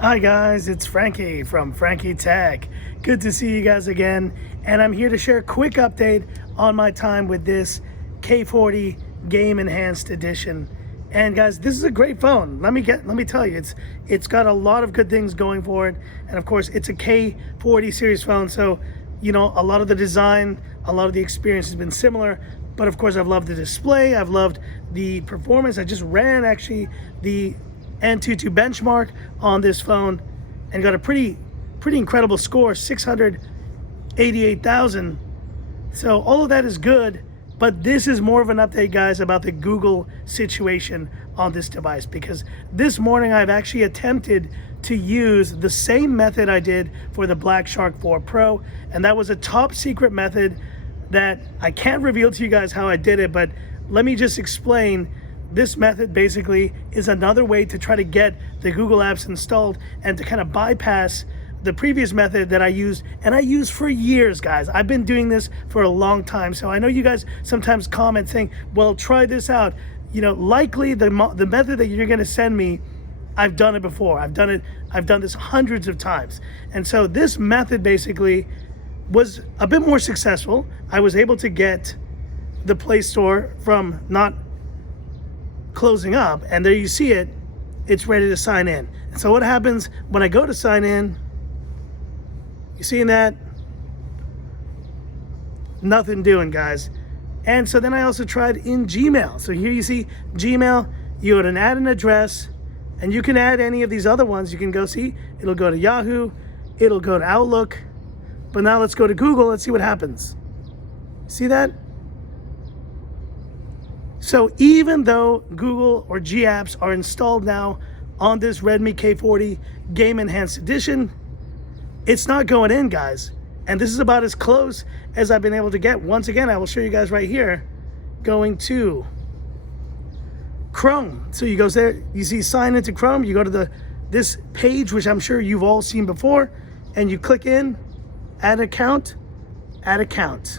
Hi guys, it's Frankie from Frankie Tech. Good to see you guys again, and I'm here to share a quick update on my time with this K40 Game Enhanced Edition. And guys, this is a great phone. Let me tell you, it's got a lot of good things going for it, and of course, it's a K40 series phone, so you know a lot of the design, a lot of the experience has been similar. But of course, I've loved the display, I've loved the performance. I just ran actually the Antutu Benchmark on this phone and got a pretty incredible score, 688,000. So all of that is good, but this is more of an update, guys, about the Google situation on this device, because this morning I've actually attempted to use the same method I did for the Black Shark 4 Pro, and that was a top secret method that I can't reveal to you guys how I did it, but let me just explain. This method basically is another way to try to get the Google apps installed and to kind of bypass the previous method that I used, and I used for years, guys. I've been doing this for a long time, so I know you guys sometimes comment saying, well, try this out. You know, likely the method that you're going to send me, I've done it before. I've done this hundreds of times. And so this method basically was a bit more successful. I was able to get the Play Store from not closing up, and there you see it, it's ready to sign in. And so what happens when I go to sign in, you seeing that? Nothing doing, guys. And so then I also tried in Gmail. So here you see Gmail, you would add an address, and you can add any of these other ones. You can go see, it'll go to Yahoo, it'll go to Outlook, but now let's go to Google, let's see what happens. See that? So even though Google or GAPPS are installed now on this Redmi K40 Game Enhanced Edition, it's not going in, guys. And this is about as close as I've been able to get. Once again, I will show you guys right here, going to Chrome. So you go there, you see sign into Chrome, you go to this page, which I'm sure you've all seen before, and you click in, add account, add account.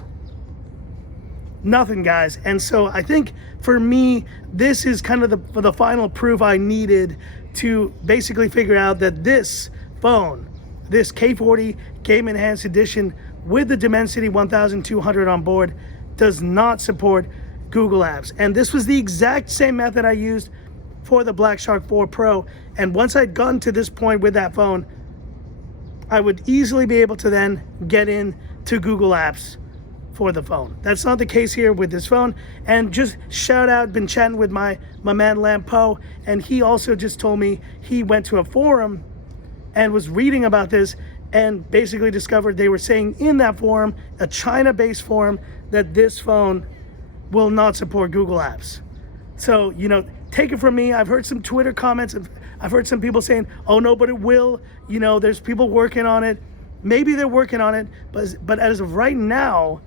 Nothing, guys. And so I think for me, this is kind of the final proof I needed to basically figure out that this phone, this K40 Game Enhanced Edition with the Dimensity 1200 on board, does not support Google Apps. And this was the exact same method I used for the Black Shark 4 Pro. And once I'd gotten to this point with that phone, I would easily be able to then get in to Google Apps for the phone. That's not the case here with this phone. And just shout out, been chatting with my man Lampo, and he also just told me he went to a forum and was reading about this and basically discovered they were saying in that forum, a China-based forum, that this phone will not support Google Apps. So, you know, take it from me. I've heard some Twitter comments, and I've heard some people saying, oh no, but it will. You know, there's people working on it. Maybe they're working on it, but as of right now,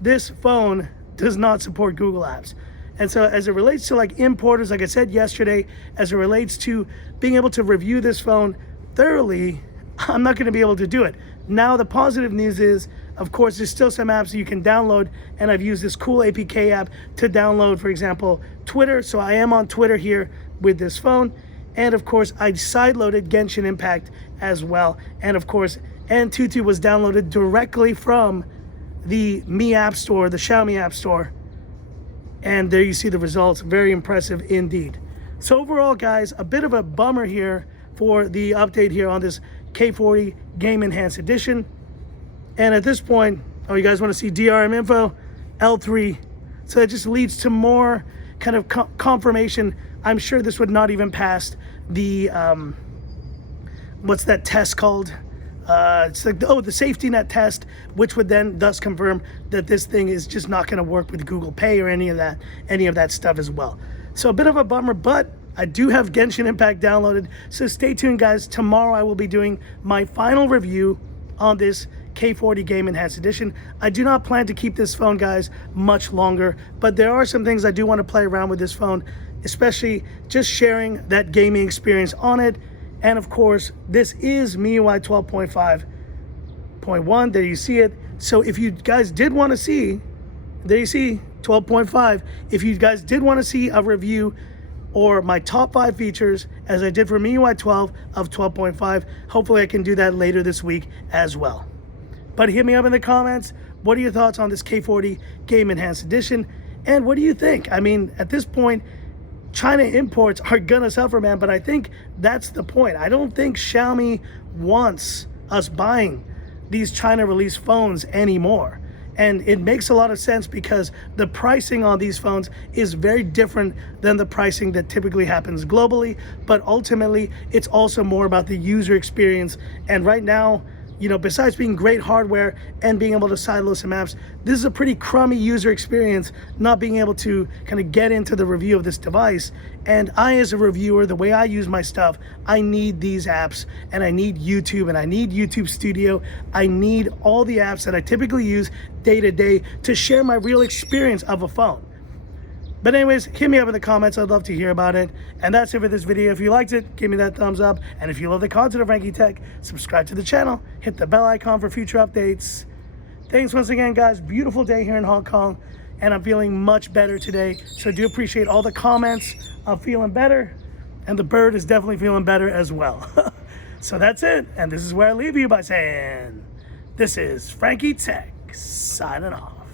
this phone does not support Google Apps. And so as it relates to like importers, like I said yesterday, as it relates to being able to review this phone thoroughly, I'm not going to be able to do it. Now the positive news is, of course, there's still some apps you can download, and I've used this cool APK app to download, for example, Twitter. So I am on Twitter here with this phone. And of course, I sideloaded Genshin Impact as well. And of course, Antutu was downloaded directly from the Mi App Store, the Xiaomi App Store. And there you see the results. Very impressive indeed. So overall, guys, a bit of a bummer here for the update here on this K40 Game Enhanced Edition. And at this point, oh, you guys want to see DRM Info? L3. So it just leads to more kind of confirmation. I'm sure this would not even pass the, what's that test called? It's like, the safety net test, which would then thus confirm that this thing is just not going to work with Google Pay or any of that stuff as well. So a bit of a bummer, but I do have Genshin Impact downloaded. So stay tuned, guys. Tomorrow I will be doing my final review on this K40 Game Enhanced Edition. I do not plan to keep this phone, guys, much longer, but there are some things I do want to play around with this phone, especially just sharing that gaming experience on it. And of course, this is MIUI 12.5.1. There you see it. So if you guys did want to see, there you see 12.5. If you guys did want to see a review or my top 5 features as I did for MIUI 12 of 12.5. Hopefully I can do that later this week as well. But hit me up in the comments. What are your thoughts on this K40 Game Enhanced Edition? And what do you think? I mean, at this point, China imports are gonna suffer, man, but I think that's the point. I don't think Xiaomi wants us buying these China released phones anymore. And it makes a lot of sense because the pricing on these phones is very different than the pricing that typically happens globally. But ultimately, it's also more about the user experience. And right now, you know, besides being great hardware and being able to sideload some apps, this is a pretty crummy user experience, not being able to kind of get into the review of this device. And I, as a reviewer, the way I use my stuff, I need these apps, and I need YouTube, and I need YouTube Studio. I need all the apps that I typically use day to day to share my real experience of a phone. But anyways, hit me up in the comments. I'd love to hear about it. And that's it for this video. If you liked it, give me that thumbs up. And if you love the content of Frankie Tech, subscribe to the channel. Hit the bell icon for future updates. Thanks once again, guys. Beautiful day here in Hong Kong. And I'm feeling much better today. So I do appreciate all the comments. I'm feeling better. And the bird is definitely feeling better as well. So that's it. And this is where I leave you by saying, this is Frankie Tech signing off.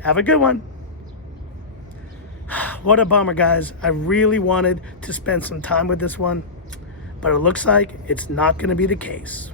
Have a good one. What a bummer, guys. I really wanted to spend some time with this one, but it looks like it's not going to be the case.